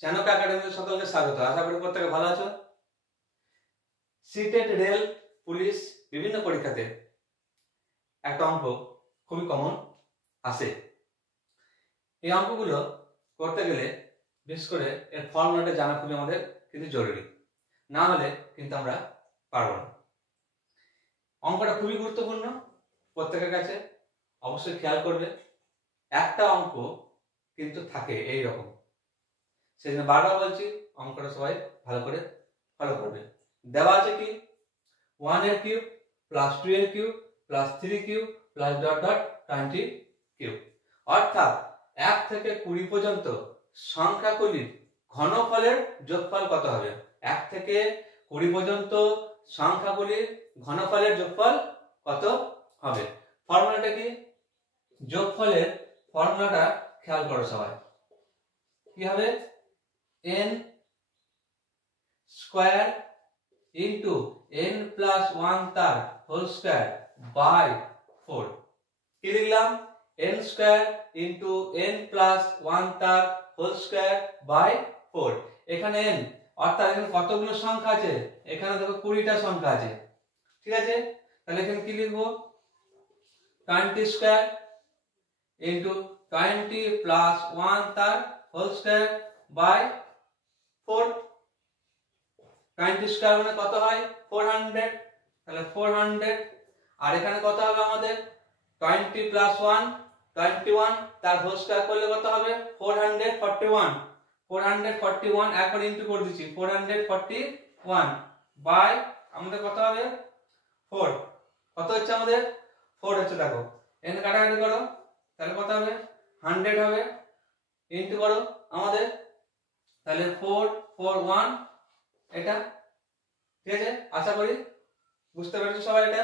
চাণক্য একাডেমিতে সকলকে স্বাগত। আশা করি প্রত্যেকে ভালো আছো। সিটেট, রেল, পুলিশ বিভিন্ন পরীক্ষাতে একটা অঙ্ক খুবই কমন আসে। এই অঙ্কগুলো করতে গেলে বিশেষ করে এর ফর্মুলাটা জানা খুবই আমাদের কিন্তু জরুরি, না হলে কিন্তু আমরা পারবো না। অঙ্কটা খুবই গুরুত্বপূর্ণ, প্রত্যেকের কাছে অবশ্যই খেয়াল করবে। একটা অঙ্ক কিন্তু থাকে এই রকম, সেই জন্য বারবার বলছি অঙ্কটা সবাই ভালো করে ফলো করবে। দেওয়া আছে কি 1 এর কিউব প্লাস 2 এর cube plus 3 cube plus dot dot 20 cube, অর্থাৎ 1 থেকে 20 পর্যন্ত সংখ্যাগুলির ঘনফলের যোগফল কত হবে। 1 থেকে 20 পর্যন্ত সংখ্যাগুলির ঘনফলের যোগফল কত হবে। ফর্মুলাটা কি? যোগফলের ফর্মুলাটা খেয়াল করো সবাই। কি হবে? n square into n plus 1 তার হোল স্কয়ার বাই 4। কি লিখলাম? n square into n plus 1 তার হোল স্কয়ার বাই 4। এখানে n অর্থাৎ এখানে কতগুলো সংখ্যা আছে? এখানে দেখো 20টা সংখ্যা আছে, ঠিক আছে? তাহলে এখানে কি লিখবো? 20 স্কয়ার ইনটু 20 প্লাস 1 তার হোল স্কয়ার বাই 4। 20 স্কয়ার মানে কত হয়? 400। তাহলে 400। আর এখানে কত হবে আমাদের? 20 প্লাস 1 21 তার হোল স্কয়ার করলে কত হবে? 441। 441 একবার ইনটু করে দিচ্ছি, 441 বাই আমাদের কত হবে? 4। কত হচ্ছে আমাদের? 4 হচ্ছে। দেখো এখানে কাটাকাটি করো, তাহলে কত হবে? 100 হবে। ইনটু করো আমাদের, তাহলে 441 এটা, ঠিক আছে? আশা করি বুঝতে পেরেছো সবাই এটা।